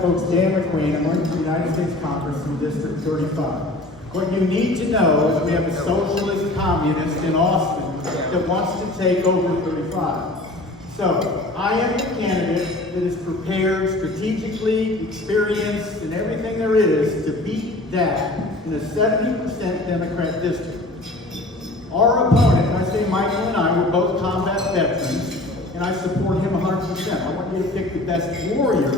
folks, Dan McQueen. I'm running for the United States Congress in District 35. What you need to know is we have a socialist communist in Austin that wants to take over 35. So, I am the candidate that is prepared strategically, experienced, and everything there is to beat that in a 70% Democrat district. Our opponent, and I say Michael and I, we're both combat veterans, and I support him 100%. I want you to pick the best warrior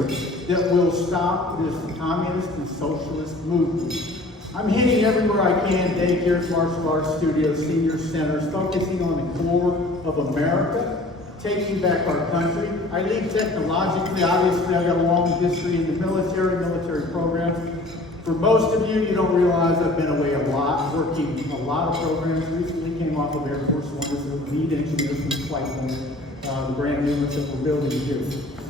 that will stop this communist and socialist movement. I'm hitting everywhere I can, daycares, martial arts studios, senior centers, focusing on the core of America, taking back our country. I lead technologically. Obviously, I've got a long history in the military programs. For most of you, you don't realize I've been away a lot, working a lot of programs. Recently came off of Air Force One as the lead engineer for the flight one, the brand new ones that we're building here.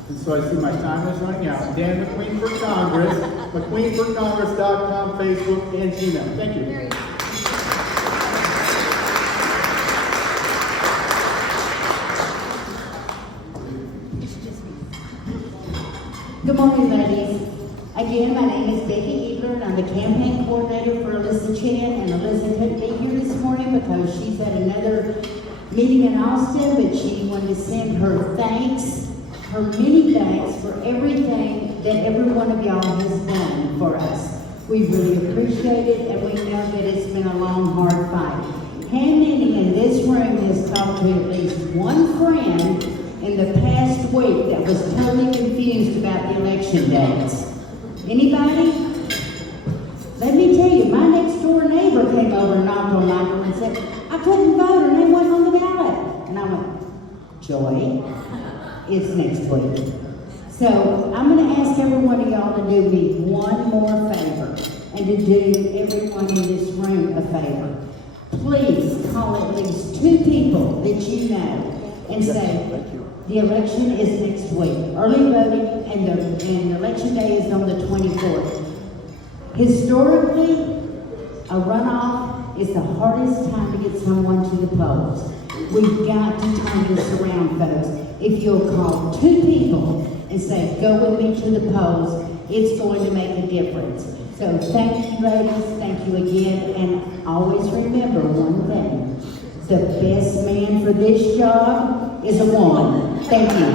And so I see my time is running out. Dan McQueen for Congress, McQueenforcongress.com, Facebook, and Gmail. Thank you. Good morning, ladies. Again, my name is Becky Eagler, and I'm the campaign coordinator for Alyssa Chan. And Alyssa couldn't be here this morning because she's at another meeting in Austin, but she wanted to send her thanks, her many thanks for everything that every one of y'all has done for us. We really appreciate it, and we know that it's been a long, hard fight. Handing in this room has talked to at least one friend in the past week that was totally confused about the election dates. Anybody? Let me tell you, my next door neighbor came over and knocked on my door and said, I couldn't vote, her name wasn't on the ballot. And I went, Joy, it's next week. So I'm going to ask every one of y'all to do me one more favor, and to do everyone in this room a favor. Please call at least 2 people that you know and say, the election is next week. Early voting and election day is on the 24th. Historically, a runoff is the hardest time to get someone to the polls. We've got to turn this around, folks. If you'll call 2 people and say, go with me to the polls, it's going to make a difference. So thank you, ladies. Thank you again. And always remember one thing. The best man for this job is a woman. Thank you.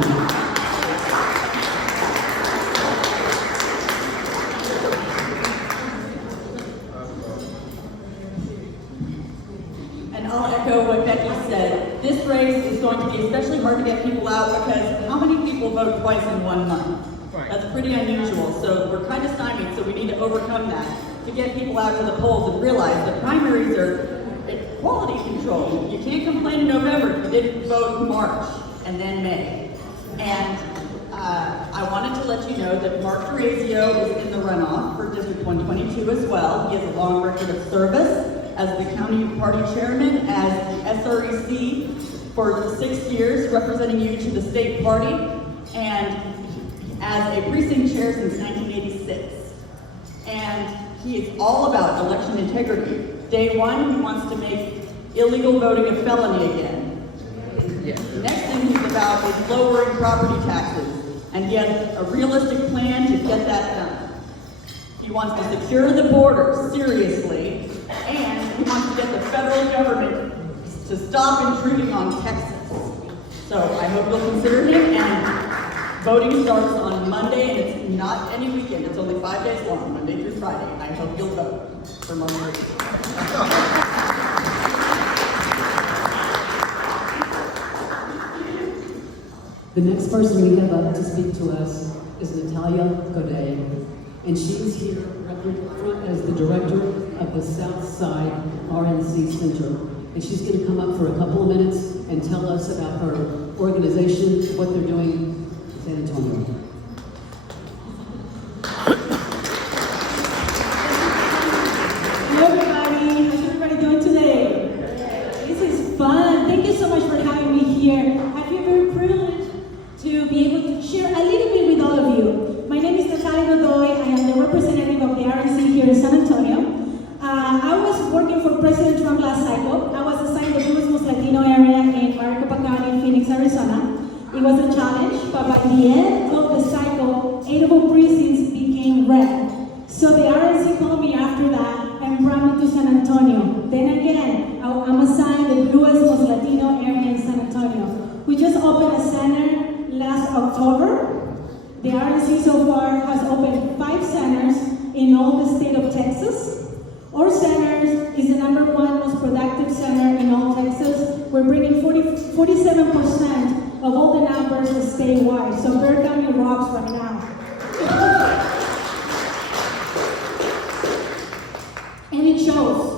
And I'll echo what Becky said. This race is going to be especially hard to get people out because how many people vote twice in 1 month? That's pretty unusual. So we're kind of stymied, so we need to overcome that to get people out to the polls and realize the primaries are quality control. You can't complain in November if you didn't vote in March and then May. And I wanted to let you know that Mark D'Orazio is in the runoff for District 122 as well. He has a long record of service as the county party chairman, as the SREC for 6 years, representing you to the state party, and as a precinct chair since 1986. And he is all about election integrity. Day one, he wants to make illegal voting a felony again. The next thing he's about is lowering property taxes, and he has a realistic plan to get that done. He wants to secure the border seriously, and he wants to get the federal government to stop intruding on Texas. So I hope you'll consider him, and voting starts on Monday, and it's not any weekend. It's only 5 days long, Monday through Friday. I hope you'll vote for Monday. The next person we have up to speak to us is Natalia Godet, and she's here front as the director of the South Side RNC Center. And she's going to come up for a couple of minutes and tell us about her organization, what they're doing in San Antonio. Hello everybody, how's everybody doing today? This is fun. Thank you so much for having me here. I feel very privileged to be able to share a little bit with all of you. My name is Natalia Godoy. I am the representative of the RNC here in San Antonio. I was working for President Trump last cycle. I was assigned the newest most Latino area in Maricopa County, Phoenix, Arizona. It was a challenge, but by the end of the cycle, 8 of our precincts in red. So the RNC called me after that and brought me to San Antonio. Then again, I'm assigned the bluest, most Latino area in San Antonio. We just opened a center last October. The RNC so far has opened 5 centers in all the state of Texas. Our center is the #1 most productive center in all Texas. We're bringing 47% of all the numbers statewide. So Bexar County rocks right now. And it shows.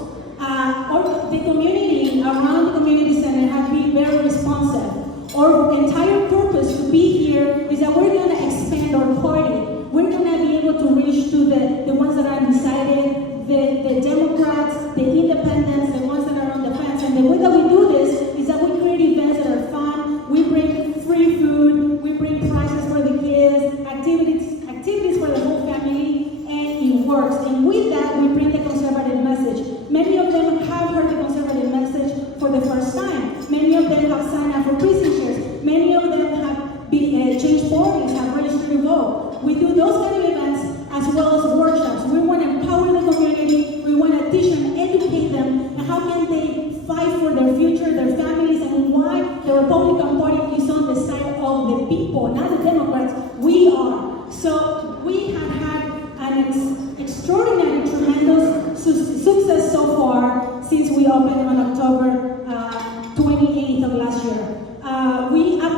The community around the community center have been very responsive. Our entire purpose to be here is that we're going to expand our party. We're going to be able to reach to the ones that are undecided, the Democrats, the independents, the ones that are on the fence. And the way that we do this is that we create events that are fun. We bring free food. We bring prizes for the kids, activities for the whole family, and it works. And with that, we bring the conservative message. Many of them have heard the conservative message for the first time. Many of them have signed up for prison shares. Many of them have been changed parties, have registered to vote. We do those kind of events as well as workshops. We want to empower the community. We want to teach and educate them and how can they fight for their future, their families, and why the Republican Party is on the side of the people, not the Democrats. We are. So we have had an extraordinary, tremendous success so far since we opened on October 28th of last year. We have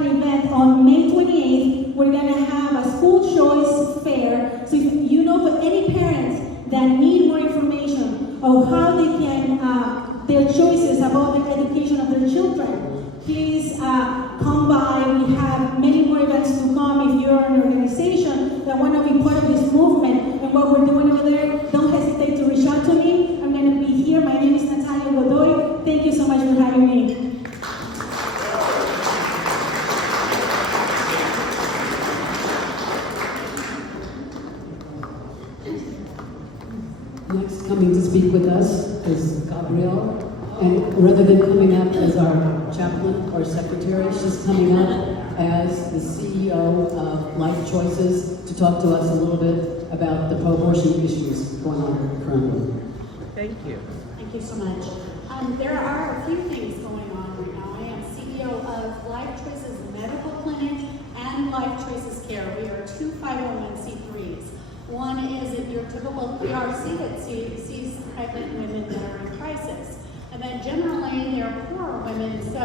an event on May 28th. We're going to have a school choice fair. So if you know of any parents that need more information of how they can, their choices about the education of their children, please come by. We have many more events to come. If you're an organization that want to be part of this movement and what we're doing over there, don't hesitate to reach out to me. I'm going to be here. My name is Natalia Godoy. Thank you so much for having me. Next, coming to speak with us is Gabrielle. And rather than coming up as our chaplain or secretary, she's coming up as the CEO of Life Choices to talk to us a little bit about the pro-abortion issues going on currently. Thank you. Thank you so much. There are a few things going on right now. I am CEO of Life Choices Medical Clinic and Life Choices Care. We are 2 501c3s. One is your typical PRC that sees pregnant women that are in crisis. And then generally they're poorer women, so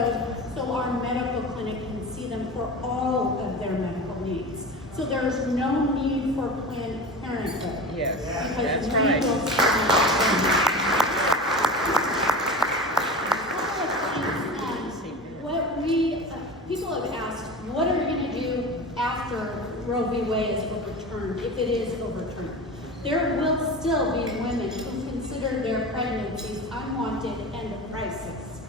our medical clinic can see them for all of their medical needs. So there's no need for Planned Parenthood. Yes, Because that's we right. will people have asked, what are we going to do after Roe v. Wade is overturned, if it is overturned? There will still be women who consider their pregnancies unwanted and a crisis.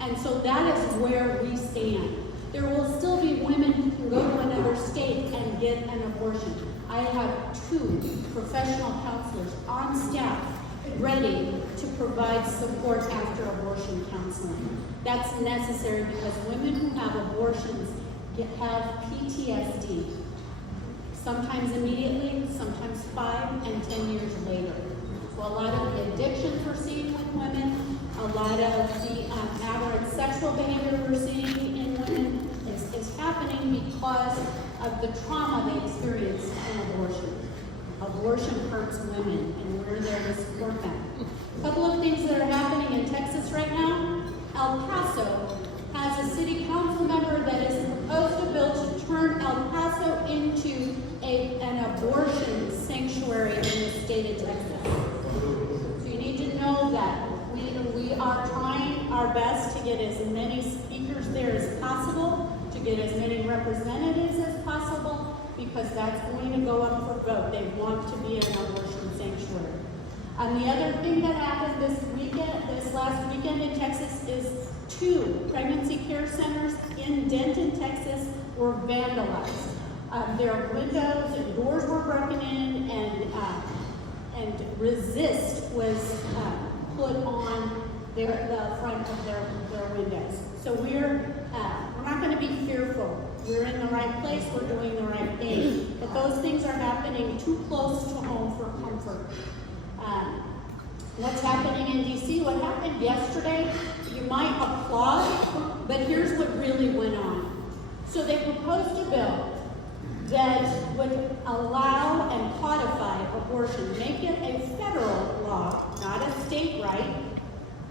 And so that is where we stand. There will still be women who can go to another state and get an abortion. I have 2 professional counselors on staff ready to provide support after abortion counseling. That's necessary because women who have abortions have PTSD. Sometimes immediately, sometimes 5 and 10 years later. So a lot of the addictions we're seeing with women, a lot of the aberrant sexual behavior we're seeing in women is happening because of the trauma they experience in abortion. Abortion hurts women, and we're there to support them. A couple of things that are happening in Texas right now. El Paso has a city council member that is proposed a bill to turn El Paso into an abortion sanctuary in the state of Texas. So you need to know that we are trying our best to get as many speakers there as possible, to get as many representatives as possible, because that's going to go up for vote. They want to be an abortion sanctuary. And the other thing that happened this last weekend in Texas is 2 pregnancy care centers in Denton, Texas were vandalized. Their windows and doors were broken in, and resist was put on the front of their windows. So we're not going to be fearful. We're in the right place. We're doing the right thing. But those things are happening too close to home for comfort. What's happening in D.C., what happened yesterday, you might applaud, but here's what really went on. So they proposed a bill that would allow and codify abortion, make it a federal law, not a state right,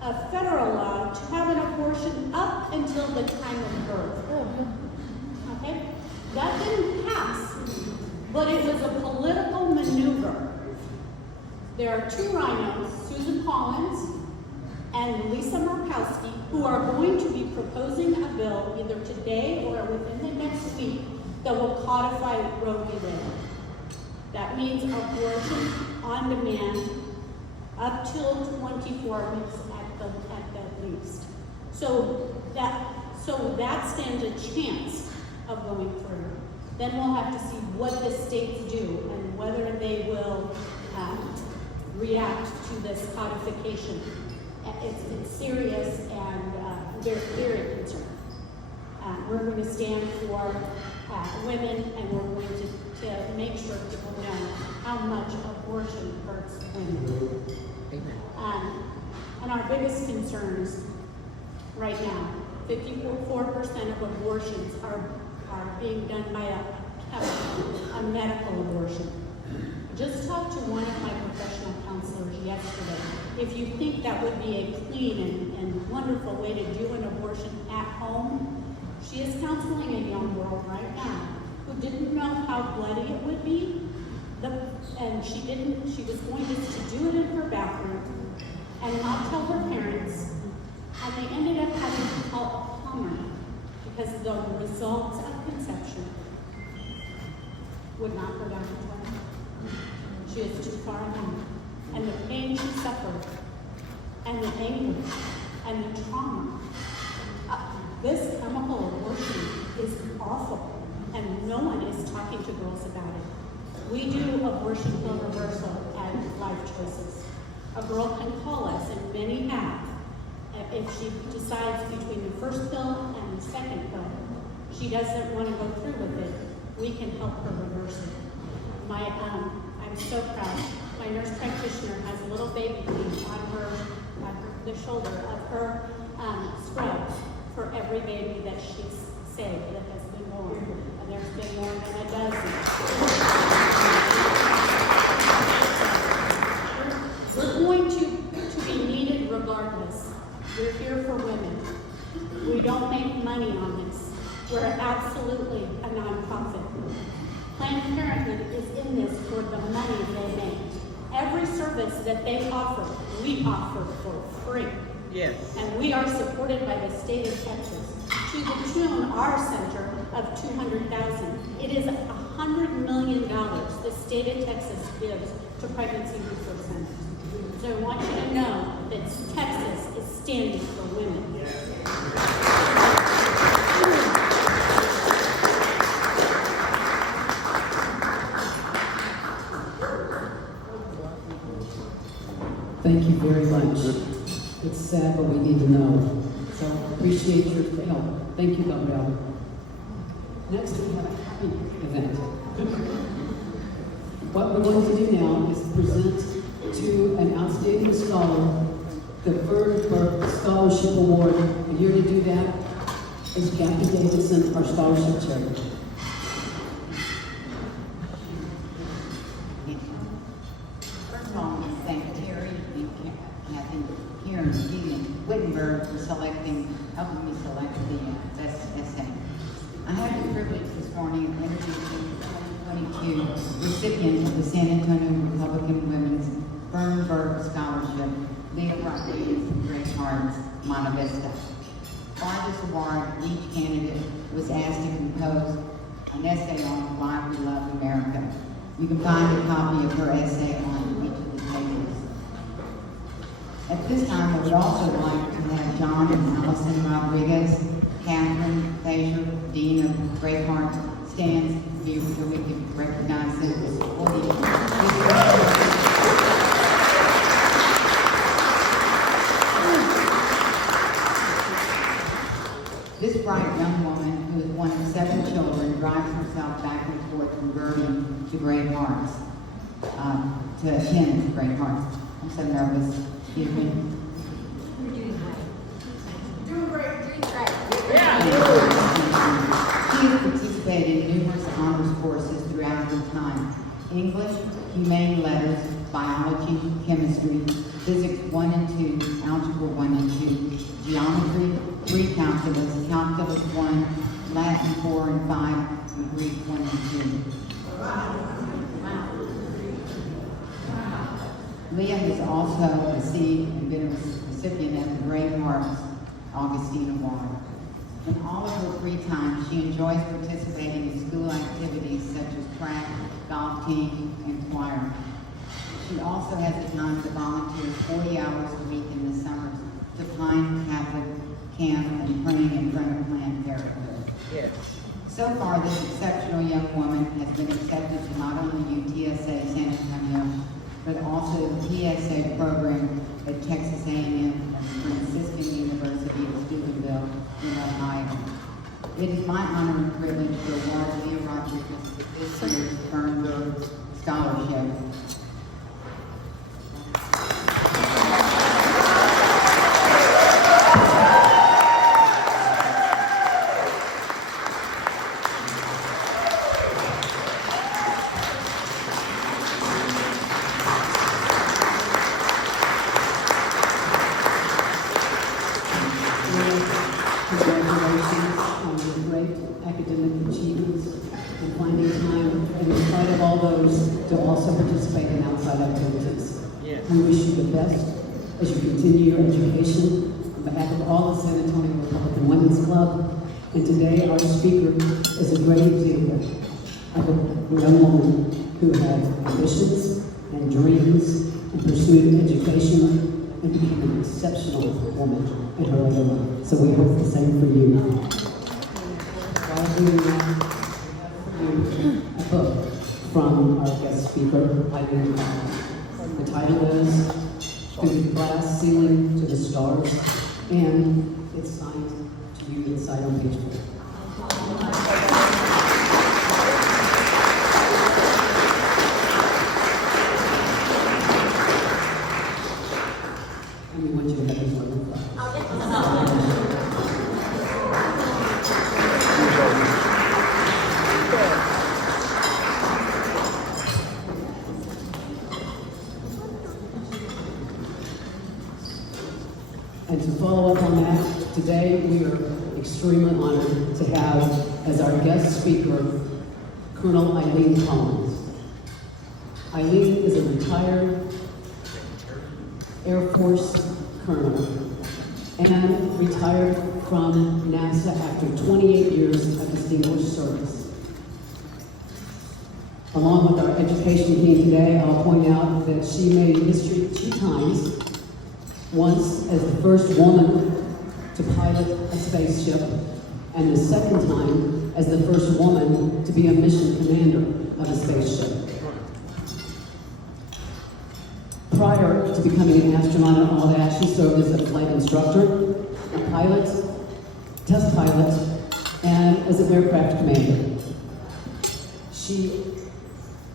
a federal law to have an abortion up until the time of birth. Okay? That didn't pass, but it was a political maneuver. There are two rhinos, Susan Collins and Lisa Murkowski, who are going to be proposing a bill either today or within the next week that will codify Roe v. Wade. That means abortion on demand up till 24 weeks at the least. So that stands a chance of going through. Then we'll have to see what the states do and whether they will react to this codification. It's serious and very, very concerned. We're going to stand for women, and we're going to make sure people know how much abortion hurts women. And our biggest concerns right now, 54% of abortions are being done by a medical abortion. Just talked to one of my professional counselors yesterday. If you think that would be a clean and wonderful way to do an abortion at home, she is counseling a young girl right now who didn't know how bloody it would be, and she was going to do it in her bathroom and not tell her parents, and they ended up having to call a plumber because the results of conception would not go down to 20. She is too far along. And the pain she suffered, and the anguish, and the trauma. This chemical abortion is awful, and no one is talking to girls about it. We do abortion pill reversal at Life Choices. A girl can call us, and many have. If she decides between the first pill and the second pill, she doesn't want to go through with it, we can help her reverse it. I'm so proud. My nurse practitioner has a little baby on the shoulder of her scrubs for every baby that she's saved that has been born. And there's been more than a dozen. We're going to be needed regardless. We're here for women. We don't make money on this. We're absolutely a nonprofit. Planned Parenthood is in this for the money they make. Every service that they offer, we offer for free. Yes. And we are supported by the state of Texas to the tune, our center, of $200,000. It is $100 million the state of Texas gives to pregnancy resource centers. So I want you to know that Texas is standing for women. Thank you very much. It's sad, but we need to know. So appreciate your help. Thank you, Gabrielle. Next, we have a happy event. What we're going to do now is present to an outstanding scholar the Fern Burke Scholarship Award. And here to do that is Jackie Davidson, our scholarship chair. First of all, I want to thank Terry and Kathy here in Wittenberg for helping me select the best essay. I have the privilege this morning of introducing the 2022 recipient of the San Antonio Republican Women's Fern Burke Scholarship, Leah Rodriguez from Great Hearts, Monte Vista. For this award, each candidate was asked to compose an essay on why we love America. You can find a copy of her essay on each of the pages. At this time, I would also like to have John and Allison Rodriguez, Catherine Thayer, Dean of Great Hearts, stand so we can recognize them as supporting. bright young woman, who is one of 7 children, drives herself back and forth from Vernon to Great Hearts, to attend Great Hearts. I'm so nervous. Excuse me. She has participated in numerous honors courses throughout her time. English, humane letters, biology, chemistry, physics 1 and 2, algebra 1 and 2, geometry, pre-calculus, calculus 1, Latin 4 and 5, and Greek 1 and 2. Leah has also received and been a recipient of the Great Hearts Augustine Award. In all of her free time, she enjoys participating in school activities such as track, golf team, and choir. She also has the time to volunteer 40 hours a week in the summers to Pine Catholic Camp and praying in front of Planned Parenthood. Yes. So far, this exceptional young woman has been accepted to not only UTSA San Antonio, but also the PSA program at Texas A&M and the Franciscan University of Steubenville in Ohio. It is my honor and privilege to award Leah Rodriguez with this year's Fernberg Scholarship. Congratulations on your great academic achievements and finding time, in spite of all those, to also participate in outside activities. Yes. We wish you the best as you continue your education. On behalf of all the San Antonio Republican Women's Club, and today our speaker is a great example of a young woman who had ambitions and dreams and pursued education and became an exceptional woman in her later life. So we hope the same for you. While doing that, we have a book from our guest speaker, Eileen Collins. The title is Through the Glass Ceiling to the Stars, and it's signed to you inside on page 4. And we want you to have these wonderful flowers. And to follow up on that, today we are extremely honored to have as our guest speaker, Colonel Eileen Collins. Eileen is a retired Air Force colonel and retired from NASA after 28 years of distinguished service. Along with our education team today, I'll point out that she made history 2 times. Once as the first woman to pilot a spaceship, and the second time as the first woman to be a mission commander of a spaceship. Prior to becoming an astronaut and all that, she served as a flight instructor, a pilot, test pilot, and as an aircraft commander. She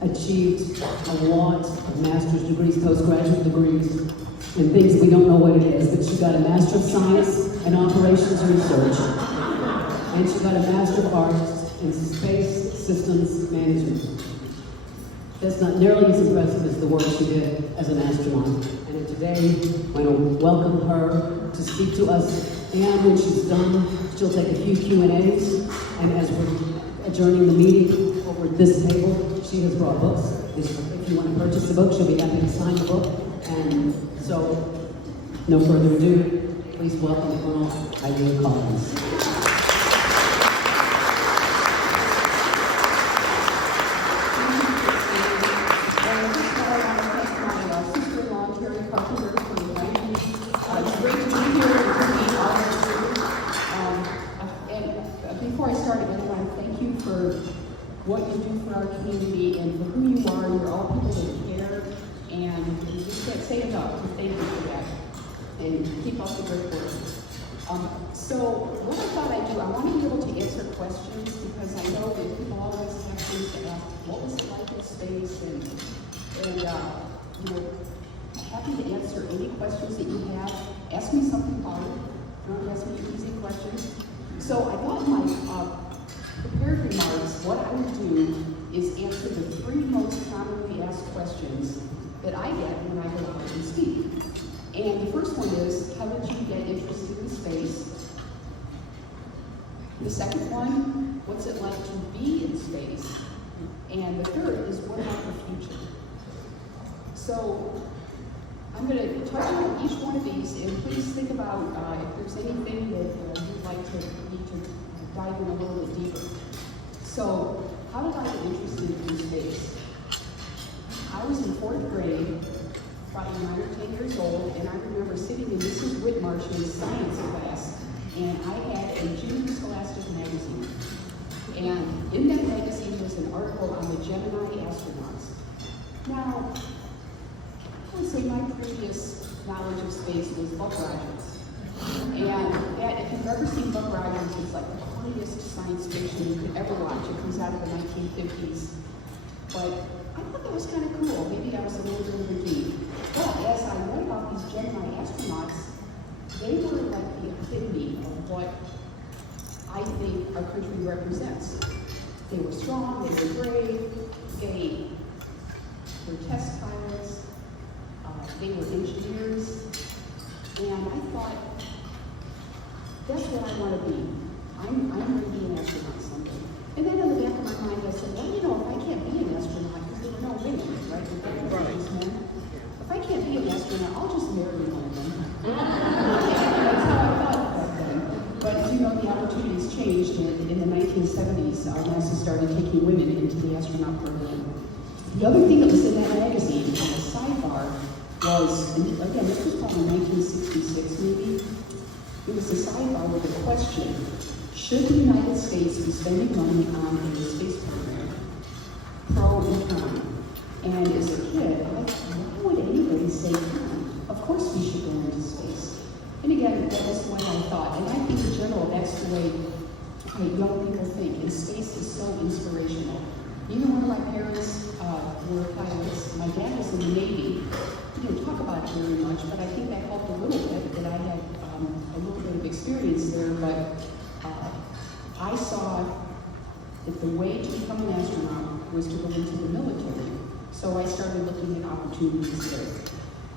achieved a lot of master's degrees, postgraduate degrees, and things we don't know what it is, but she got a Master of Science in Operations Research, and she got a Master of Arts in Space Systems Management. That's not nearly as impressive as the work she did as an astronaut. And today, I want to welcome her to speak to us, and when she's done, she'll take a few Q&As, and as we're adjourning the meeting over at this table, she has brought books. If you want to purchase the book, she'll be happy to sign the book. And so, no further ado, please welcome Colonel Eileen Collins. Before I start, I want to thank you for what you do for our community and for who you are. You're all people that care, and you just can't say enough. So thank you for that, and keep up the good work. So what I thought I'd do, I want to be able to answer questions because I know that people always have things to ask. What was it like in space? And you know, happy to answer any questions that you have. Ask me something hard. Don't ask me easy questions. So I thought in my prepared remarks, what I would do is answer the 3 most commonly asked questions that I get when I go out and speak. And the first one is, how did you get interested in space? The second one, what's it like to be in space? And the third is, what about the future? So I'm going to touch on each one of these, and please think about if there's anything that you'd like to need to dive in a little bit deeper. So, how did I get interested in space? I was in 4th grade, probably 9 or 10 years old, and I remember sitting in Mrs. Whitmarsh's science class, and I had a Junior Scholastic magazine. And in that magazine was an article on the Gemini astronauts. Now, I would say my previous knowledge of space was Buck Rogers. And that, if you've ever seen Buck Rogers, it's like the funniest science fiction you could ever watch. It comes out of the 1950s. But I thought that was kind of cool. Maybe I was a little bit of a geek. But as I read about these Gemini astronauts, they were like the epitome of what I think our country represents. They were strong, they were brave, they were test pilots, they were engineers, and I thought, that's what I want to be. I'm going to be an astronaut someday. And then in the back of my mind, I said, well, you know, if I can't be an astronaut, because there were no women, right? There were just men. If I can't be an astronaut, I'll just marry one of them. That's how I thought back then. But as you know, the opportunities changed. In the 1970s, NASA started taking women into the astronaut program. The other thing that was in that magazine, on the sidebar, was, and again, this was probably 1966 maybe, it was a sidebar with a question: should the United States be spending money on a space program? Pro and con. And as a kid, I thought, why would anybody say con? Of course we should go into space. And again, that was what I thought. And I think in general, that's the way young people think. And space is so inspirational. Even when my parents were pilots, my dad was in the Navy. We didn't talk about it very much, but I think that helped a little bit, that I had a little bit of experience there. But I saw that the way to become an astronaut was to go into the military. So I started looking at opportunities there.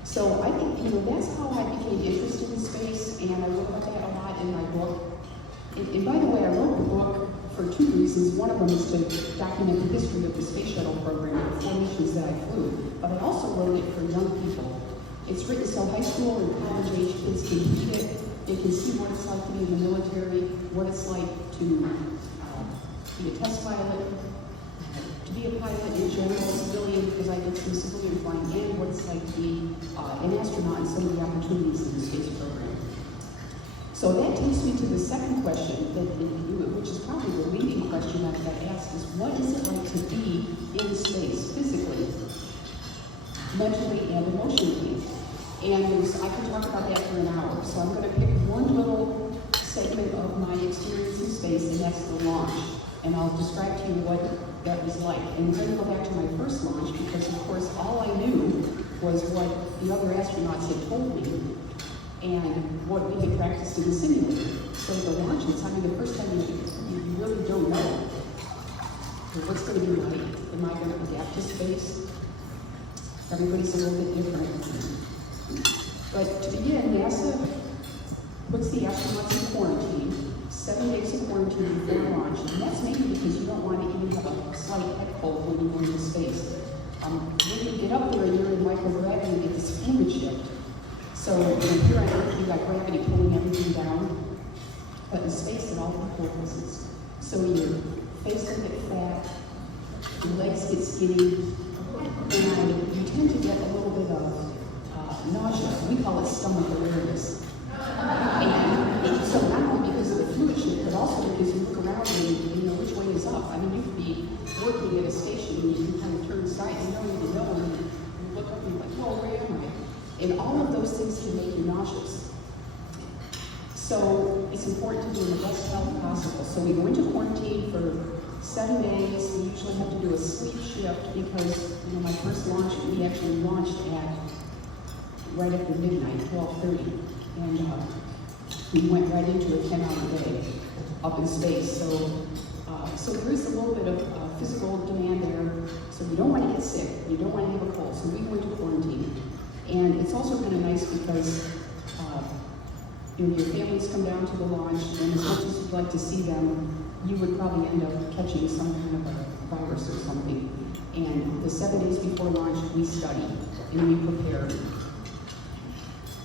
So I think, you know, that's how I became interested in space, and I wrote about that a lot in my book. And by the way, I wrote the book for 2 reasons. One of them is to document the history of the space shuttle program, the 4 missions that I flew. But I also wrote it for young people. It's written so high school and college age kids can read it. They can see what it's like to be in the military, what it's like to be a test pilot, to be a pilot in general, civilian, because I did some civilian flying, and what it's like to be an astronaut and some of the opportunities in the space program. So that takes me to the second question, which is probably the leading question I've got asked, is what is it like to be in space, physically, mentally, and emotionally? And I can talk about that for an hour. So I'm going to pick one little segment of my experience in space, and that's the launch. And I'll describe to you what that was like. And we're going to go back to my first launch, because of course all I knew was what the other astronauts had told me and what we had practiced in the simulator. So the launches, I mean, the first time you really don't know what's going to be like. Am I going to adapt to space? Everybody's a little bit different. But to begin, NASA puts the astronauts in quarantine, 7 days in quarantine before launch, and that's mainly because you don't want to even have a slight head cold when you go into space. When you get up there, you're in microgravity and get this fluid shift. So here on Earth, you've got gravity pulling everything down, but in space it all opposites. So your face will get fat, your legs get skinny, and you tend to get a little bit of nausea. We call it stomach awareness. And so not only because of the fluid shift, but also because you look around and you know which way is up. I mean, you could be working at a station and you kind of turn aside, you don't even know, and you look up and you're like, oh, where am I? And all of those things can make you nauseous. So it's important to be in the best health possible. So we go into quarantine for 7 days. We usually have to do a sleep shift because, my first launch, we actually launched at right after midnight, 12:30. And we went right into a 10-hour day up in space. So there is a little bit of physical demand there. So you don't want to get sick. You don't want to have a cold. So we go into quarantine. And it's also kind of nice because your families come down to the launch, and as much as you'd like to see them, you would probably end up catching some kind of a virus or something. And the 7 days before launch, we study and we prepare.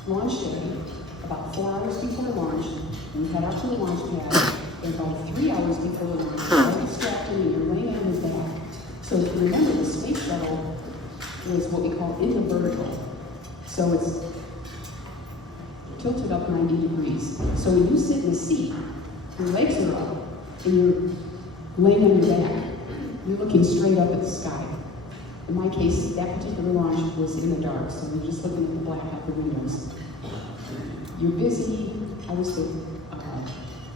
Launch day, about 4 hours before launch, we head out to the launch pad, and about 3 hours before launch, you're already strapped in and you're laying on your back. So if you remember, the space shuttle was what we call in the vertical. So it's tilted up 90 degrees. So when you sit in the seat, your legs are up, and you're laying on your back. You're looking straight up at the sky. In my case, that particular launch was in the dark, so you're just looking at the black out the windows. You're busy. I was the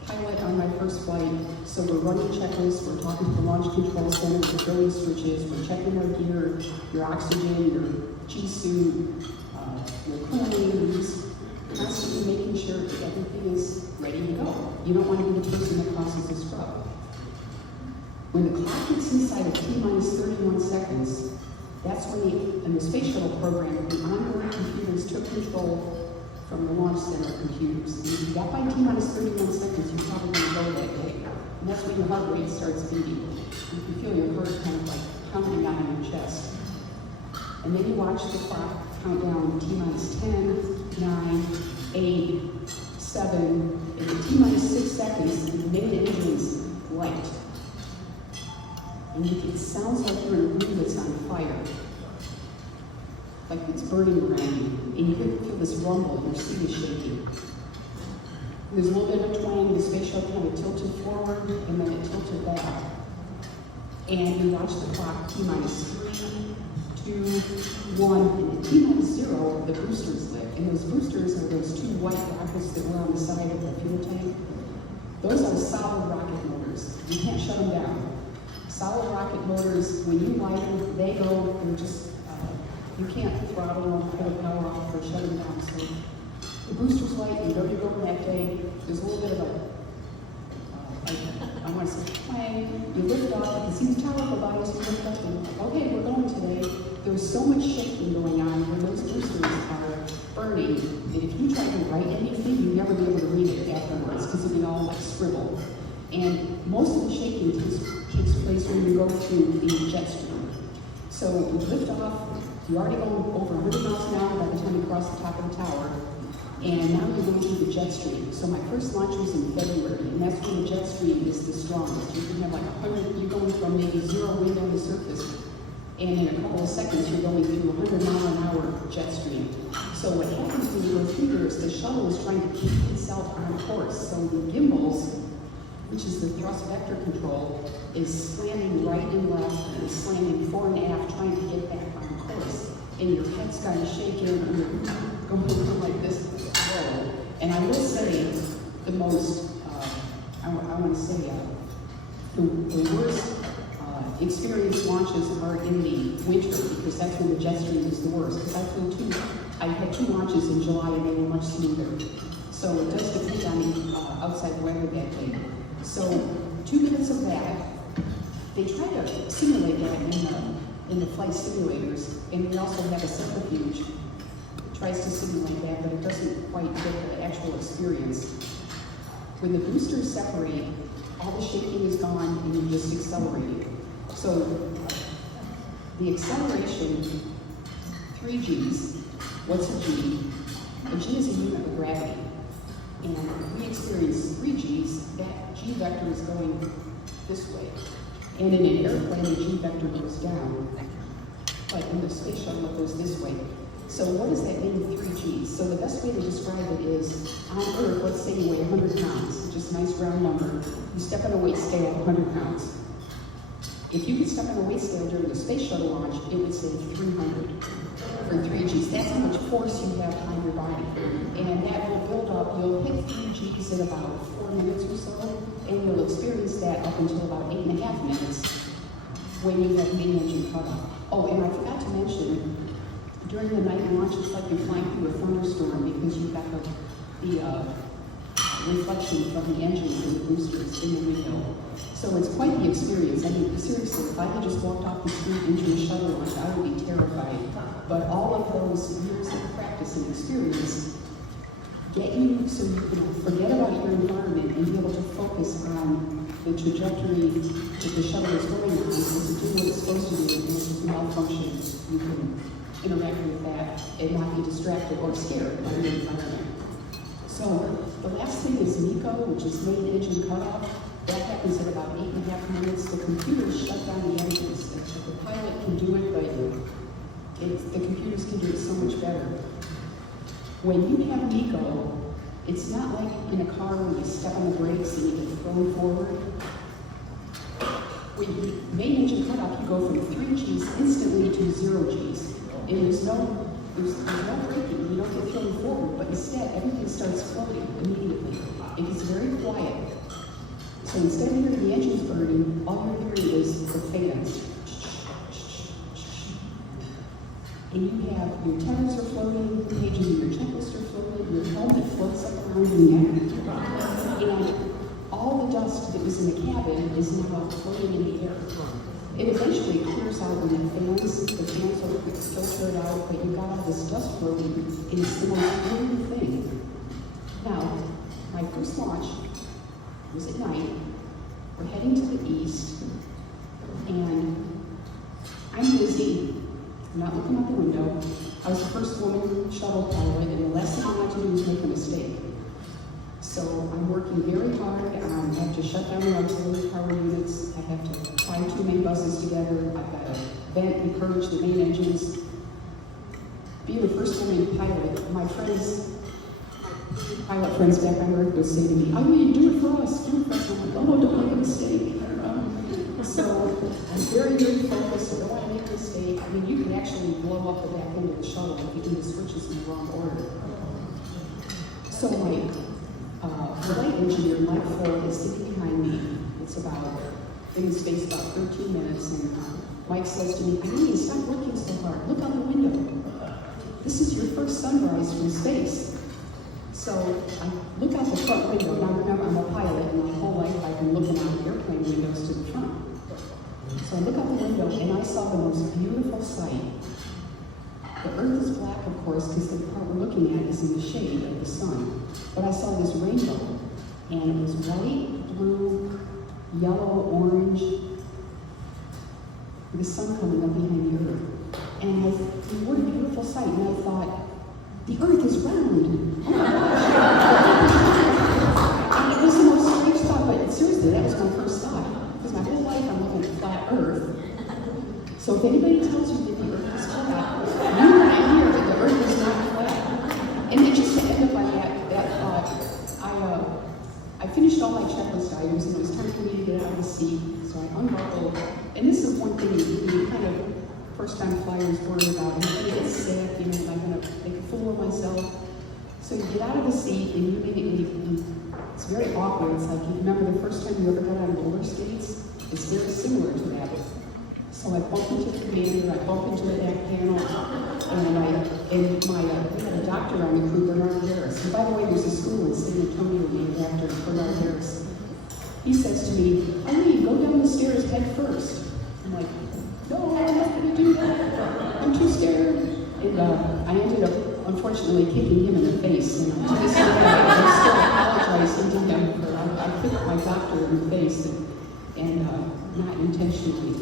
pilot on my first flight, so we're running checklists, we're talking to the launch control center, we're filling switches, we're checking our gear, your oxygen, your G-suit, your cooling, we're just constantly making sure that everything is ready to go. You don't want to be the person that causes the scrub. When the clock gets inside of T-minus 31 seconds, that's when in the space shuttle program, the onboard computers took control from the launch center computers. And if you got by T-minus 31 seconds, you're probably going to go that day. And that's when your heart rate starts beating. You can feel your heart kind of like pounding out in your chest. And then you watch the clock count down T-minus 10, 9, 8, 7, and in T-minus 6 seconds, the main engine's light. And it sounds like you're in a room that's on fire. Like it's burning around you. And you can feel this rumble, your seat is shaking. There's a little bit of a twang, the space shuttle kind of tilted forward, and then it tilted back. And you watch the clock, T-minus 3, 2, 1, and at T-minus 0, the boosters lit. And those boosters are those two white rockets that were on the side of the fuel tank. Those are solid rocket motors. You can't shut them down. Solid rocket motors, when you light them, they go, they're just, you can't throttle them, pull the power off, or shut them down. So the boosters light, you know you're going that day. There's a little bit of a, I want to say, twang. You lift off, you can see the tower below us, you lift up, and okay, we're going today. There's so much shaking going on when those boosters are burning that if you try to write anything, you'll never be able to read it afterwards because it'll be all like scribbled. And most of the shaking takes place when you go through the jet stream. So you lift off, you're already going over 100 miles an hour by the time you cross the top of the tower, and now you're going through the jet stream. So my first launch was in February, and that's when the jet stream is the strongest. You can have like 100, you're going from maybe 0 wind on the surface, and in a couple of seconds you're going through 100-mile-an-hour jet stream. So what happens when you go through there is the shuttle is trying to keep itself on course. So the gimbals, which is the thrust vector control, is slamming right and left and slamming fore and aft, trying to get back on course. And your head's kind of shaking and you're going like this. Whoa. And I will say the most, I want to say the worst experienced launches are in the winter because that's when the jet stream is the worst. Because I had two launches in July and they were much smoother. So it does depend on the outside weather that day. So 2 minutes of that, they try to simulate that in the flight simulators, and we also have a centrifuge that tries to simulate that, but it doesn't quite get the actual experience. When the boosters separate, all the shaking is gone and you're just accelerating. So the acceleration, 3 Gs. What's a G? A G is a unit of gravity. And we experience 3 Gs, that G vector is going this way. And in an airplane, the G vector goes down. But in the space shuttle, it goes this way. So what does that mean, 3 Gs? So the best way to describe it is, on Earth, let's say you weigh 100 pounds, just a nice round number. You step on a weight scale, 100 pounds. If you could step on a weight scale during the space shuttle launch, it would say 300 for 3 Gs. That's how much force you have on your body. And that will build up, you'll hit 3 Gs about 4 minutes or so, and you'll experience that up until about 8.5 minutes when you have main engine cutoff. Oh, and I forgot to mention, during the night launch, it's like you're flying through a thunderstorm because you've got the reflection from the engines and the boosters in the window. So it's quite the experience. I mean, seriously, if I had just walked off the street into a shuttle launch, I would be terrified. But all of those years of practice and experience get you so you can forget about your environment and be able to focus on the trajectory that the shuttle is going on and to do what it's supposed to do. And if it's malfunction, you can interact with that and not be distracted or scared by your environment. So the last thing is MECO, which is main engine cutoff. That happens at about 8.5 minutes. The computers shut down the engines. The pilot can do it, but the computers can do it so much better. When you have MECO, it's not like in a car where you step on the brakes and you get thrown forward. When you main engine cutoff, you go from 3 Gs instantly to 0 Gs. And there's no braking, you don't get thrown forward, but instead everything starts floating immediately. It gets very quiet. So instead of hearing the engines burning, all you're hearing is the fans. And you have your tethers are floating, the pages of your checklist are floating, your helmet floats up around your neck. And all the dust that was in the cabin is now floating in the air. It eventually clears out when the fans will filter it out, but you've got all this dust floating, and it's the most weird thing. Now, my first launch was at night. We're heading to the east, and I'm busy. I'm not looking out the window. I was the first woman shuttle pilot, and the last thing I want to do is make a mistake. So I'm working very hard. I have to shut down the auxiliary power units. I have to tie 2 main buses together. I've got to vent and purge the main engines. Being the first woman pilot, my friends, pilot friends back on Earth would say to me, "I mean, do it for us, do it for us." I'm like, "Oh, don't make a mistake." So I'm very, very focused. I don't want to make a mistake. I mean, you can actually blow up the back end of the shuttle if you do the switches in the wrong order. So my flight engineer, Mike Ford, is sitting behind me. It's about, in space, about 13 minutes, and Mike says to me, "Eileen, stop working so hard. Look out the window. This is your first sunrise from space." So I look out the front window. Now remember, I'm a pilot, and my whole life I've been looking out airplane windows to the front. So I look out the window, and I saw the most beautiful sight. The Earth is black, of course, because the part we're looking at is in the shade of the sun. But I saw this rainbow, and it was white, blue, yellow, orange, the sun coming up behind the Earth. And what a beautiful sight. And I thought, the Earth is round. Oh my gosh. And it was the most strange thought, but seriously, that was my first thought. Because my whole life I'm looking at flat Earth. So if anybody tells you that the Earth is flat, you and I hear that the Earth is not flat. And then just to end up on that thought, I finished all my checklist items, and it was time for me to get out of the seat. So I unbuckled. And this is one thing you kind of first-time flyers worry about. I'm going to get sick, am I going to make a fool of myself? So you get out of the seat, and you immediately, it's very awkward. It's like, you remember the first time you ever got on roller skates? It's very similar to that. So I bumped into the commander, I bumped into the back panel, and we had a doctor on the crew, Bernard Harris. And by the way, there's a school in San Antonio named after Bernard Harris. He says to me, "Eileen, go down the stairs head first." I'm like, "No, I'm not going to do that. I'm too scared." And I ended up, unfortunately, kicking him in the face. And to this day, I still apologize to him for I kicked my doctor in the face and not intentionally.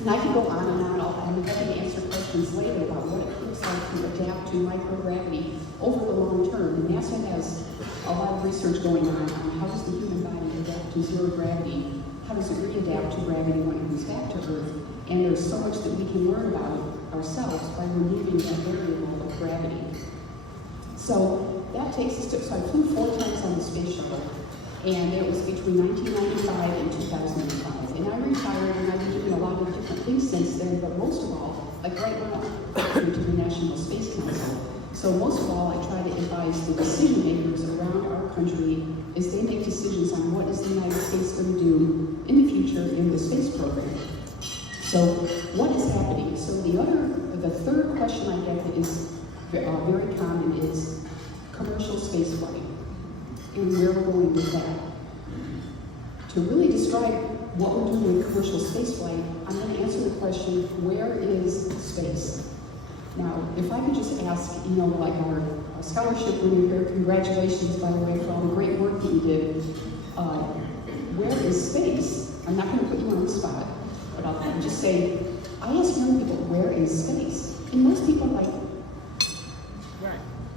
And I could go on and on. I'm happy to answer questions later about what it looks like to adapt to microgravity over the long term. And NASA has a lot of research going on how does the human body adapt to zero gravity? How does it readapt to gravity when it comes back to Earth? And there's so much that we can learn about ourselves by removing that variable of gravity. So that takes us to, so I flew 4 times on the space shuttle, and it was between 1995 and 2005. And I retired, and I've been doing a lot of different things since then, but most of all, like right now, I'm to the National Space Council. So most of all, I try to advise the decision makers around our country as they So what is happening? So the third question I get that is very common is commercial space flight, and where we're going with that. To really describe what we're doing with commercial space flight, I'm going to answer the question, where is space? Now, if I could just ask, like our scholarship winner here, congratulations, by the way, for all the great work that you did. Where is space? I'm not going to put you on the spot, but I'll just say, I ask young people, where is space? And most people are like,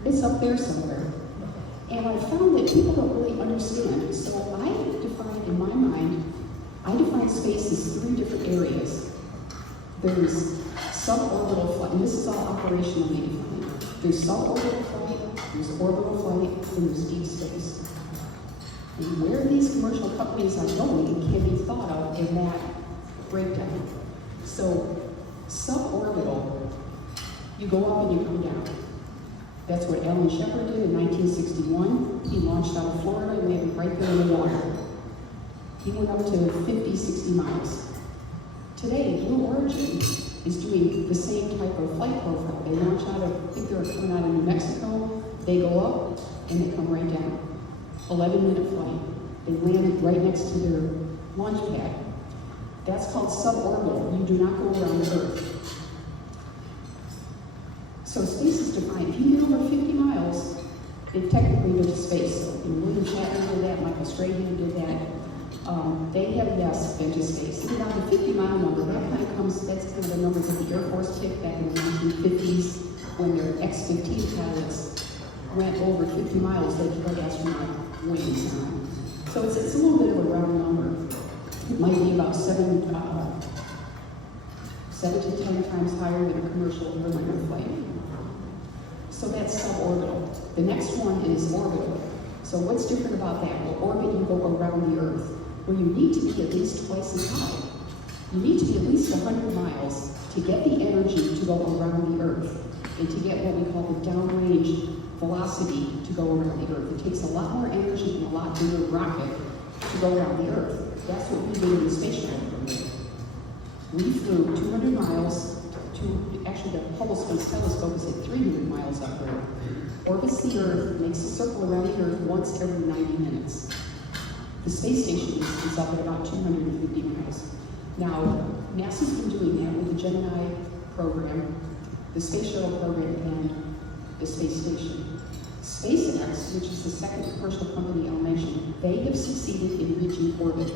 it's up there somewhere. And I found that people don't really understand. So I define, in my mind, space as 3 different areas. There's suborbital flight, and this is all operationally defined. There's suborbital flight, there's orbital flight, and there's deep space. And where these commercial companies are going can be thought of in that breakdown. So suborbital, you go up and you come down. That's what Alan Shepard did in 1961. He launched out of Florida and landed right there in the water. He went up to 50, 60 miles. Today, Blue Origin is doing the same type of flight profile. They launch out of, I think they're coming out of New Mexico, they go up and they come right down. 11-minute flight. They land right next to their launch pad. That's called suborbital. You do not go around the Earth. So space is defined. If you get over 50 miles, they've technically been to space. So William Shatner did that, Michael Strahan did that. They have, yes, been to space. And now the 50-mile number, that kind of comes, that's kind of the number that the Air Force kicked back in the 1950s when their X-15 pilots went over 50 miles, they put astronaut wings on. So it's a little bit of a round number. It might be about 7 to 10 times higher than a commercial airliner flight. So that's suborbital. The next one is orbital. So what's different about that? Well, orbit, you go around the Earth, where you need to be at least twice as high. You need to be at least 100 miles to get the energy to go around the Earth and to get what we call the downrange velocity to go around the Earth. It takes a lot more energy and a lot bigger rocket to go around the Earth. That's what we did in the space shuttle program. We flew 200 miles to, actually the Hubble Space Telescope is at 300 miles up there. Orbits the Earth, makes a circle around the Earth once every 90 minutes. The space station is up at about 250 miles. Now, NASA's been doing that with the Gemini program, the space shuttle program, and the space station. SpaceX, which is the second commercial company I'll mention, they have succeeded in reaching orbit.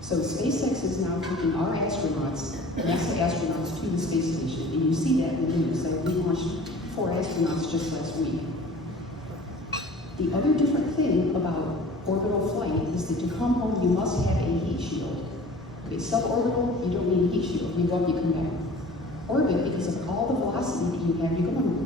So SpaceX is now taking our astronauts, NASA astronauts, to the space station. And you see that in the news. We launched 4 astronauts just last week. The other different thing about orbital flight is that to come home, you must have a heat shield. Okay, suborbital, you don't need a heat shield. You go up, you come down. Orbit, because of all the velocity that you have, you're going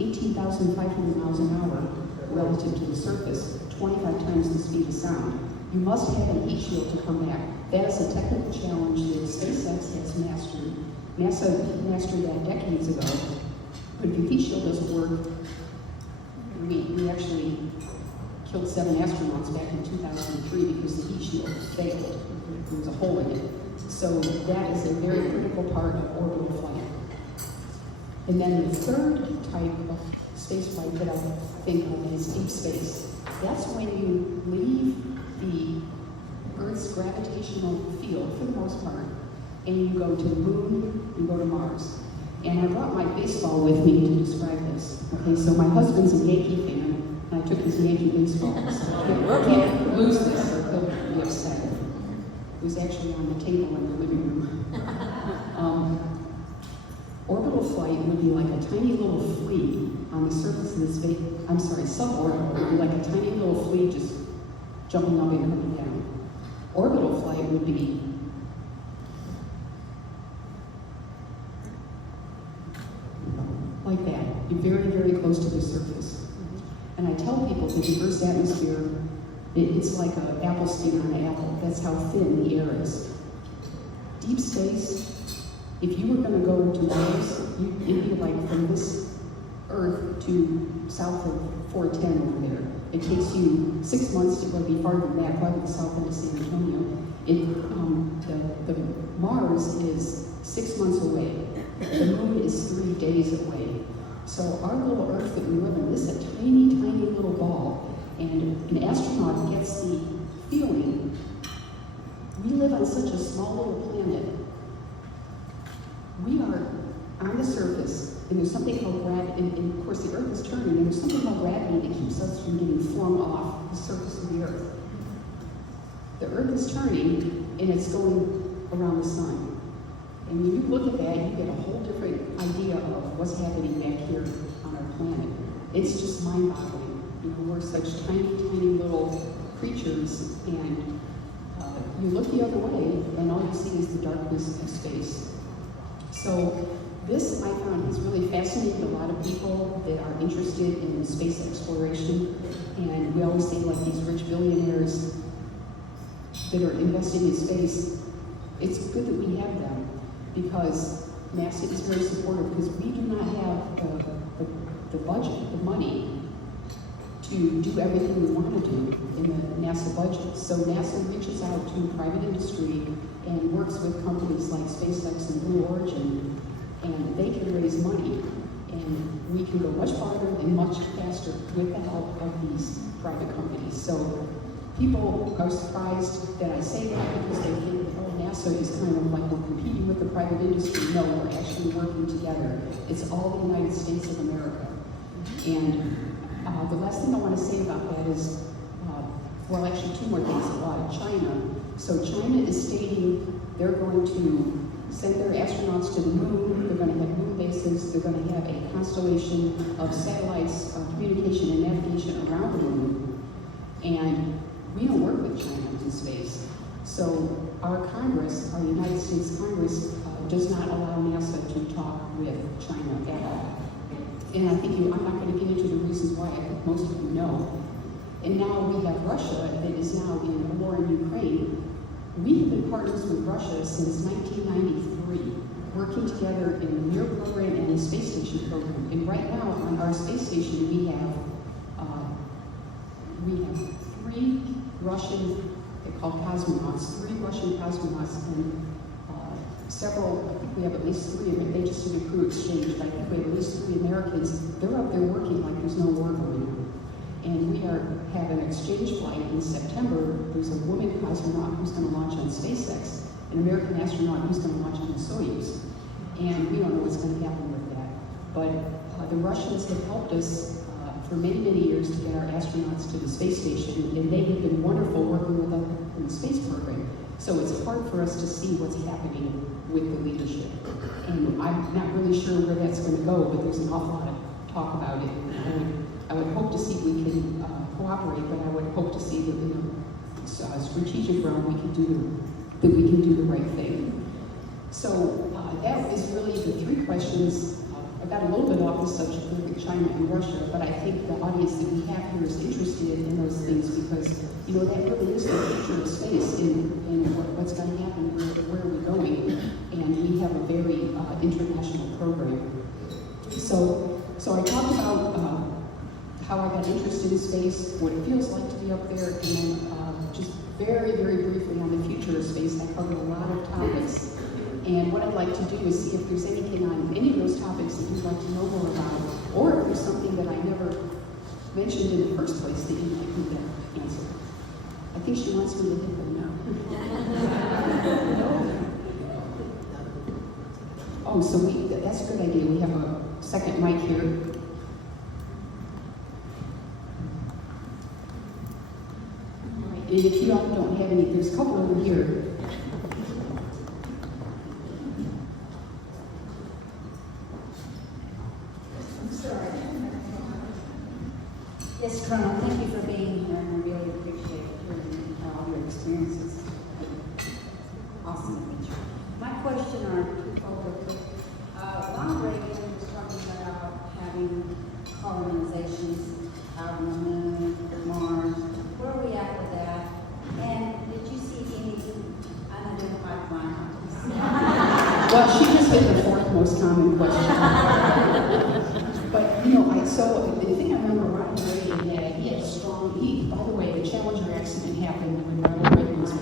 18,500 miles an hour relative to the surface, 25 times the speed of sound. You must have a heat shield to come back. That is a technical challenge that SpaceX has mastered. NASA mastered that decades ago. But if your heat shield doesn't work, we actually killed 7 astronauts back in 2003 because the heat shield failed. There was a hole in it. So that is a very critical part of orbital flight. And then the third type of space flight that I think of is deep space. That's when you leave the Earth's gravitational field, for the most part, and you go to the moon, you go to Mars. And I brought my baseball with me to describe this. Okay, so my husband's a Yankee fan, and I took his Yankee baseball. So I can't lose this, or he'll be upset. It was actually on the table in the living room. Orbital flight would be like a tiny little flea on the surface of the space. I'm sorry, suborbital would be like a tiny little flea just jumping up and coming down. Orbital flight would be like that. You're very, very close to the surface. And I tell people that the Earth's atmosphere, it's like an apple skin on an apple. That's how thin the air is. Deep space, if you were going to go to Mars, it'd be like from this Earth to south of 410 over there. It takes you 6 months to go be farther than that, farther south into San Antonio. The Mars is 6 months away. The moon is 3 days away. So our little Earth that we live in, this is a tiny, tiny little ball. And an astronaut gets the feeling, we live on such a small little planet. We are on the surface, and there's something called gravity, and of course the Earth is turning, and there's something called gravity that keeps us from getting flung off the surface of the Earth. The Earth is turning, and it's going around the sun. And when you look at that, you get a whole different idea of what's happening back here on our planet. It's just mind-boggling. You know, we're such tiny, tiny little creatures, and you look the other way, and all you see is the darkness of space. So this, I found, has really fascinated a lot of people that are interested in space exploration. And we always say, like, these rich billionaires that are investing in space, it's good that we have them, because NASA is very supportive, because we do not have the budget, the money, to do everything we want to do in the NASA budget. So NASA reaches out to private industry and works with companies like SpaceX and Blue Origin, and they can raise money, and we can go much farther and much faster with the help of these private companies. So people are surprised that I say that, because they think, oh, NASA is kind of like we're competing with the private industry. No, we're actually working together. It's all the United States of America. And the last thing I want to say about that is, well, actually two more things. China. So China is stating they're going to send their astronauts to the moon. They're going to have moon bases. They're going to have a constellation of satellites, communication and navigation around the moon. And we don't work with China in space. So our Congress, our United States Congress, does not allow NASA to talk with China at all. And I think I'm not going to get into the reasons why. I think most of you know. And now we have Russia that is now in a war in Ukraine. We have been partners with Russia since 1993, working together in the Mir program and the space station program. And right now on our space station we have 3 Russian, they're called cosmonauts, 3 Russian cosmonauts, and several, I think we have at least 3 of them. They just did a crew exchange. I think we have at least 3 Americans. They're up there working like there's no war going on. And we have an exchange flight in September. There's a woman cosmonaut who's going to launch on SpaceX, an American astronaut who's going to launch on the Soyuz. And we don't know what's going to happen with that. But the Russians have helped us for many, many years to get our astronauts to the space station, and they have been wonderful working with us in the space program. So it's hard for us to see what's happening with the leadership. And I'm not really sure where that's going to go, but there's an awful lot of talk about it. I would hope to see if we can cooperate, but I would hope to see that in a strategic realm we can do the right thing. So that is really the 3 questions. I got a little bit off the subject with China and Russia, but I think the audience that we have here is interested in those things, because you know that really is the future of space and what's going to happen, where are we going, and we have a very international program. So I talked about how I got interested in space, what it feels like to be up there, and then just very, very briefly on the future of space. I covered a lot of topics. And what I'd like to do is see if there's anything on any of those topics that you'd like to know more about, or if there's something that I never mentioned in the first place that you'd like me to answer. I think she wants me to hit them now. Oh, so that's a good idea. We have a second mic here. And if you all don't have any, there's a couple over here. Yes, Colonel, thank you for being here, and I really appreciate hearing all your experiences. Awesome to meet you. My question are twofold. Ronald Reagan was talking about having colonizations out on the moon, Mars. Where are we at with that? And did you see any unidentified flying objects? Well, she just hit the 4th most common question. But, you know, so the thing I remember Ronald Reagan had, he had a strong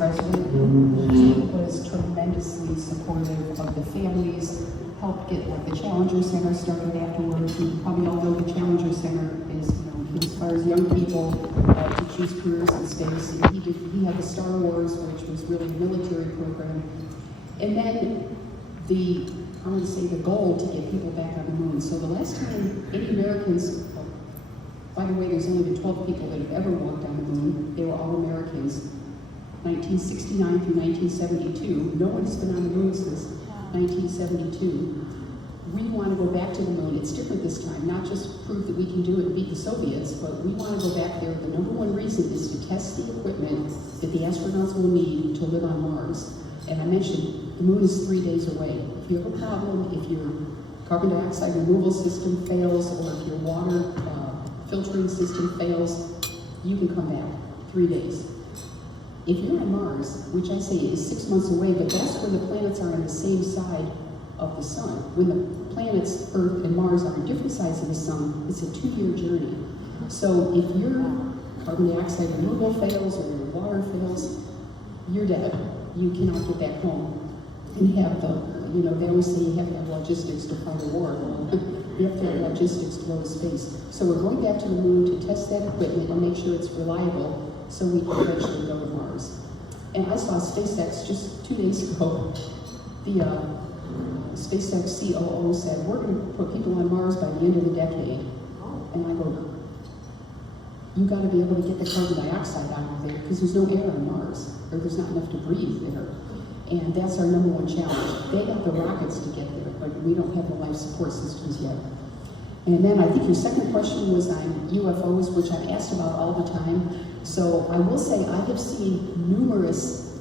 president. He was tremendously supportive of the families, helped get like the Challenger Center started afterwards. You probably all know the Challenger Center is, you know, he inspires young people to choose careers in space. And he had the Star Wars, which was really a military program. And then I want to say the goal to get people back on the moon. So the last time any Americans, by the way, there's only been 12 people that have ever walked on the moon. They were all Americans. 1969 through 1972. No one's been on the moon since 1972. We want to go back to the moon. It's different this time, not just prove that we can do it and beat the Soviets, but we want to go back there. The number one reason is to test the equipment that the astronauts will need to live on Mars. And I mentioned the moon is 3 days away. If you have a problem, if your carbon dioxide removal system fails, or if your water filtering system fails, you can come back 3 days. If you're on Mars, which I say is 6 months away, but that's when the planets are on the same side of the sun. When the planets, Earth and Mars, are on different sides of the sun, it's a 2-year journey. So if your carbon dioxide removal fails or your water fails, you're dead. You cannot get back home and have they always say you have to have logistics to fight a war. You have to have logistics to go to space. So we're going back to the moon to test that equipment and make sure it's reliable so we can eventually go to Mars. And I saw SpaceX just 2 days ago. The SpaceX COO said, we're going to put people on Mars by the end of the decade. And I go, you got to be able to get the carbon dioxide out of there because there's no air on Mars, or there's not enough to breathe there. And that's our number one challenge. They got the rockets to get there, but we don't have the life support systems yet. And then I think your second question was on UFOs, which I'm asked about all the time. So I will say I have seen numerous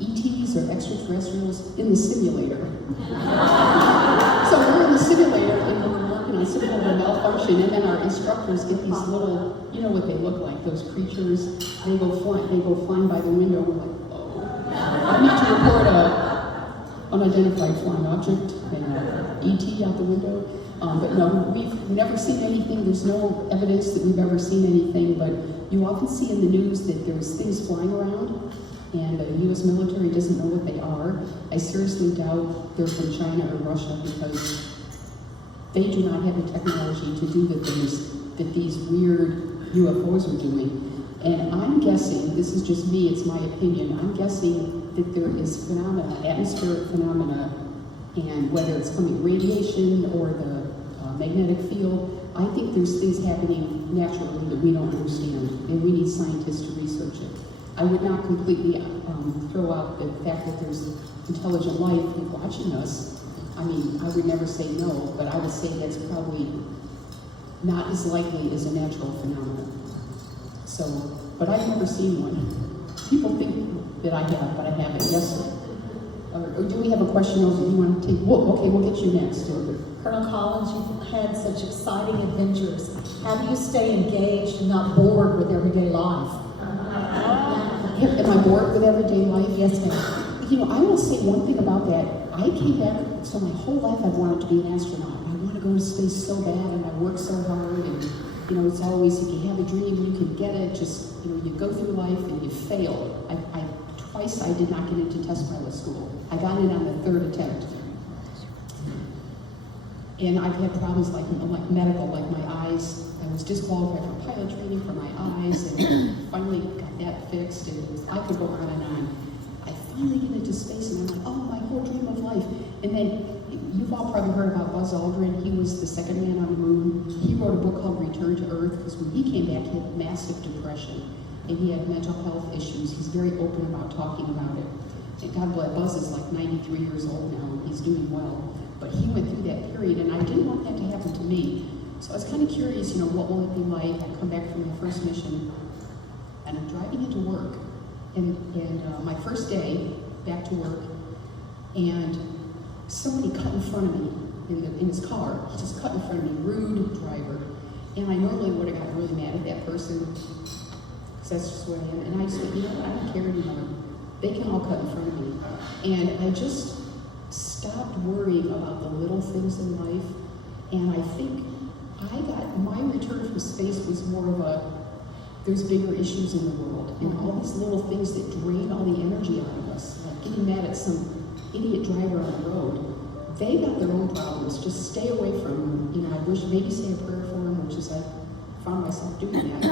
ETs or extraterrestrials in the simulator. So we're in the simulator and we're working on some kind of a malfunction, and then our instructors get these little, you know what they look like, those creatures. They go flying by the window. We're like, I need to report a unidentified flying object and ET out the window. But no, we've never seen anything. There's no evidence that we've ever seen anything, but you often see in the news that there's things flying around, and the U.S. military doesn't know what they are. I seriously doubt they're from China or Russia because they do not have the technology to do the things that these weird UFOs are doing. And I'm guessing, this is just me, it's my opinion, I'm guessing that there is phenomena, atmospheric phenomena, and whether it's coming radiation or the magnetic field, I think there's things happening naturally that we don't understand, and we need scientists to research it. I would not completely throw out the fact that there's intelligent life watching us. I mean, I would never say no, but I would say that's probably not as likely as a natural phenomenon. So, but I've never seen one. People think that I have, but I haven't. Yes, sir. Or do we have a question over? You want to take? Whoa, okay, we'll get you next. Colonel Collins, you've had such exciting adventures. How do you stay engaged and not bored with everyday life? Am I bored with everyday life? Yes, ma'am. You know, I will say one thing about that. I came back, so my whole life I've wanted to be an astronaut. I want to go to space so bad, and I work so hard, and you know, it's always, if you have a dream, you can get it. Just, you know, you go through life and you fail. Twice I did not get into test pilot school. I got in on the 3rd attempt. And I've had problems like medical, like my eyes. I was disqualified for pilot training for my eyes, and finally got that fixed, and I could go on and on. I finally get into space, and I'm like, oh, my whole dream of life. And then, you've all probably heard about Buzz Aldrin. He was the second man on the moon. He wrote a book called Return to Earth, because when he came back, he had massive depression, and he had mental health issues. He's very open about talking about it. And God bless, Buzz is like 93 years old now, and he's doing well. But he went through that period, and I didn't want that to happen to me. So I was kind of curious, you know, what will it be like? I come back from my first mission, and I'm driving into work. And my first day, back to work, and somebody cut in front of me in his car. He just cut in front of me, rude driver. And I normally would have got really mad at that person, because that's just where I am. And I just went, you know what, I don't care anymore. They can all cut in front of me. And I just stopped worrying about the little things in life. And I think my return from space was more of a, there's bigger issues in the world, and all these little things that drain all the energy out of us, like getting mad at some idiot driver on the road, they got their own problems. Just stay away from them. I wish maybe say a prayer for them, which is I found myself doing that,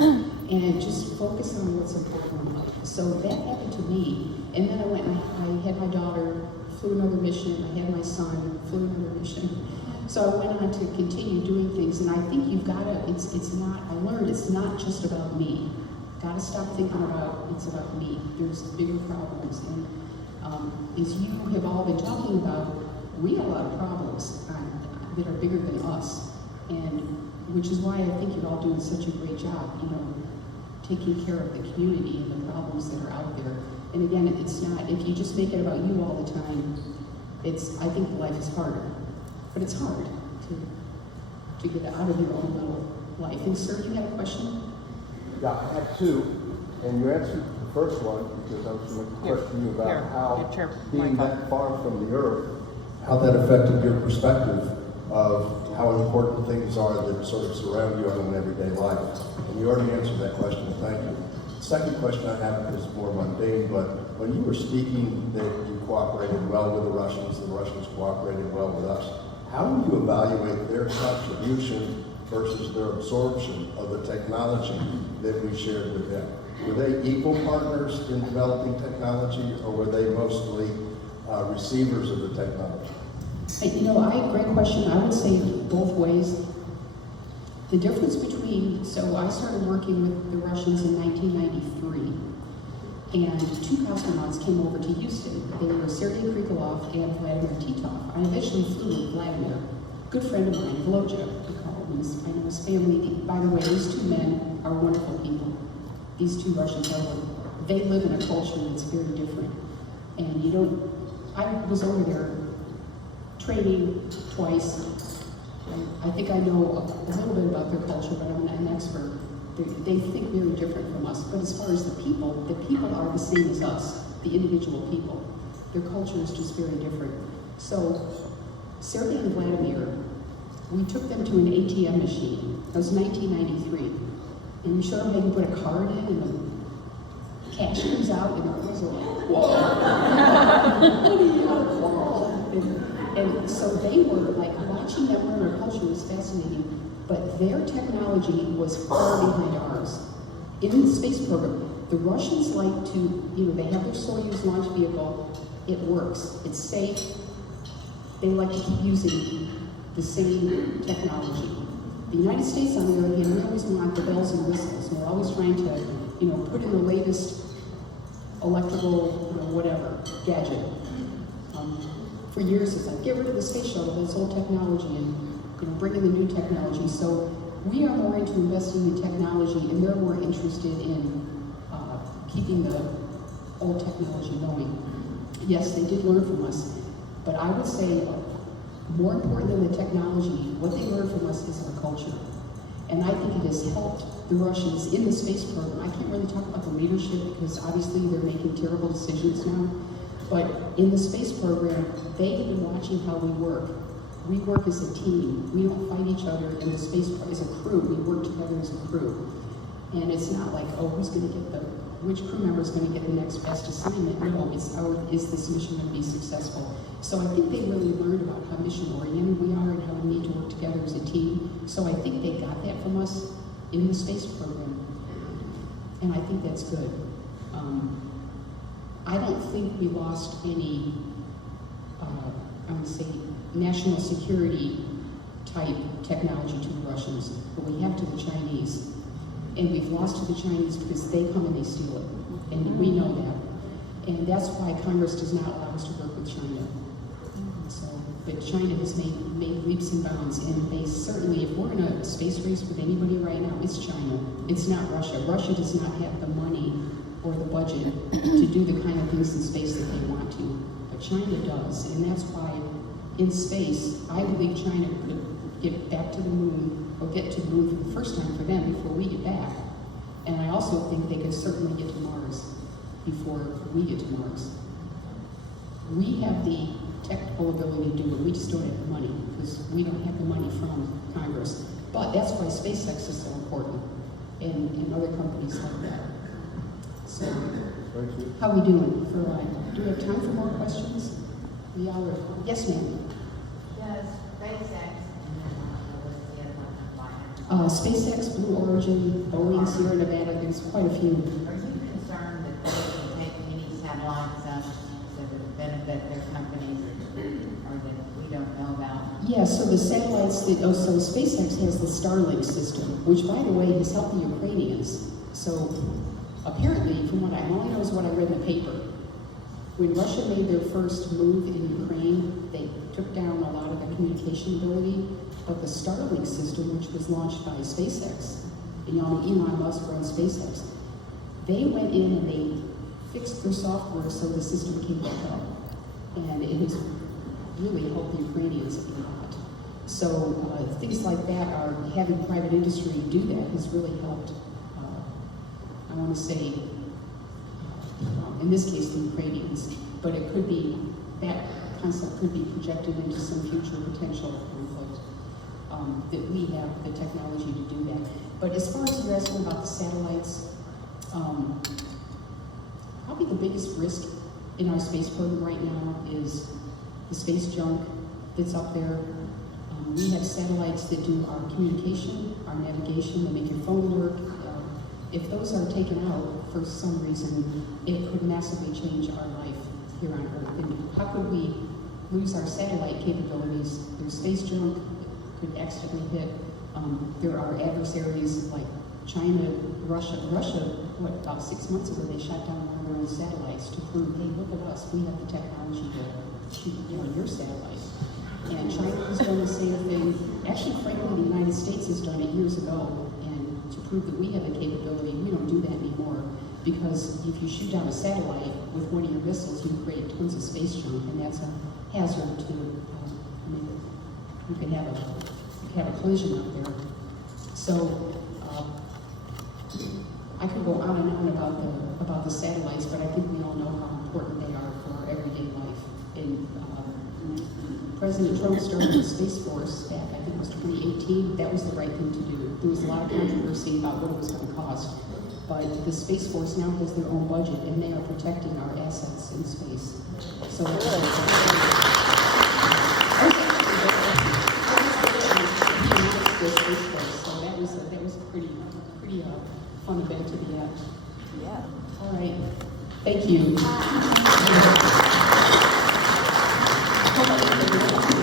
and just focus on what's important in life. So that happened to me, and then I went and I had my daughter, flew another mission. I had my son, flew another mission. So I went on to continue doing things, and I think you've got to, I learned it's not just about me. Got to stop thinking about it's about me. There's bigger problems, and as you have all been talking about, we have a lot of problems that are bigger than us, and which is why I think you're all doing such a great job, taking care of the community and the problems that are out there. And again, it's not, if you just make it about you all the time, I think life is harder. But it's hard to get out of your own little life. And sir, you had a question? Yeah, I had two, and you answered the first one because I was going to question you about how being that far from the earth, how that affected your perspective of how important things are that sort of surround you in an everyday life. And you already answered that question, thank you. The second question I have is more mundane, but when you were speaking that you cooperated well with the Russians cooperated well with us, how do you evaluate their contribution versus their absorption of the technology that we shared with them? Were they equal partners in developing technology, or were they mostly receivers of the technology? Great question. I would say both ways. The difference so I started working with the Russians in 1993, and two cosmonauts came over to Houston. They were Sergei Krikalev and Vladimir Titov. I eventually flew with Vladimir, good friend of mine, Volodya, we call him. I know his family. By the way, these two men are wonderful people. These two Russians they live in a culture that's very different. And I was over there training twice. I think I know a little bit about their culture, but I'm not an expert. They think very different from us. But as far as the people are the same as us, the individual people. Their culture is just very different. So Sergei and Vladimir, we took them to an ATM machine. That was 1993. And we showed them how you put a card in, and the cash comes out, and the girls are like, whoa! And so they were like, watching them learn their culture was fascinating, but their technology was far behind ours. In the space program, the Russians like to, they have their Soyuz launch vehicle, it works, it's safe, they like to keep using the same technology. The United States, on the other hand, we always want the bells and whistles, and we're always trying to, put in the latest electrical, whatever, gadget. For years, it's like, get rid of the space shuttle, this old technology, and bring in the new technology. So we are more into investing in technology, and they're more interested in keeping the old technology going. Yes, they did learn from us, but I would say more important than the technology, what they learned from us is our culture. And I think it has helped the Russians in the space program. I can't really talk about the leadership because obviously they're making terrible decisions now. But in the space program, they have been watching how we work. We work as a team. We don't fight each other in the space as a crew. We work together as a crew. And it's not like, which crew member is going to get the next best assignment? No, is this mission going to be successful? So I think they really learned about how mission-oriented we are and how we need to work together as a team. So I think they got that from us in the space program. And I think that's good. I don't think we lost any, I would say, national security type technology to the Russians, but we have to the Chinese. And we've lost to the Chinese because they come and they steal it. And we know that. And that's why Congress does not allow us to work with China. But China has made leaps and bounds, and they certainly, if we're in a space race with anybody right now, it's China. It's not Russia. Russia does not have the money or the budget to do the kind of things in space that they want to. But China does, and that's why in space, I believe China could get back to the moon, or get to the moon for the first time for them before we get back. And I also think they could certainly get to Mars before we get to Mars. We have the technical ability to do it, we just don't have the money, because we don't have the money from Congress. But that's why SpaceX is so important. and other companies like that. So, Thank you. how we doing for do we have time for more questions? We are, yes ma'am. Does SpaceX and then what's the other one? SpaceX, Blue Origin, Boeing, Sierra Nevada, there's quite a few. Are you concerned that they can take any satellites up that would benefit their companies or that we don't know about? Yeah, so the satellites that, so SpaceX has the Starlink system, which by the way has helped the Ukrainians. So apparently, from what I only know is what I read in the paper, when Russia made their first move in Ukraine, they took down a lot of the communication ability, but the Starlink system, which was launched by SpaceX, and Elon Musk runs SpaceX, they went in and they fixed their software so the system came back up. And it has really helped the Ukrainians a lot. So things like that are, having private industry do that has really helped, I want to say, in this case, the Ukrainians, but it could be, that concept could be projected into some future potential conflict, that we have the technology to do that. But as far as you're asking about the satellites, probably the biggest risk in our space program right now is the space junk that's up there. We have satellites that do our communication, our navigation, they make your phone work. If those are taken out for some reason, it could massively change our life here on Earth. And how could we lose our satellite capabilities? There's space junk could accidentally hit. There are adversaries like China, Russia, what, about 6 months ago, they shot down one of their own satellites to prove, hey, look at us, we have the technology to shoot, your satellite. And China has done the same thing. Actually, frankly, the United States has done it years ago, and to prove that we have the capability, we don't do that anymore. Because if you shoot down a satellite with one of your missiles, you create tons of space junk, and that's a hazard to, you can have a collision up there. So, I could go on and on about the satellites, but I think we all know how important they are for our everyday life. And President Trump started the Space Force back, I think it was 2018. That was the right thing to do. There was a lot of controversy about what it was going to cost, but the Space Force now has their own budget, and they are protecting our assets in space. So that was a pretty fun event to be at. Yeah. All right. Thank you.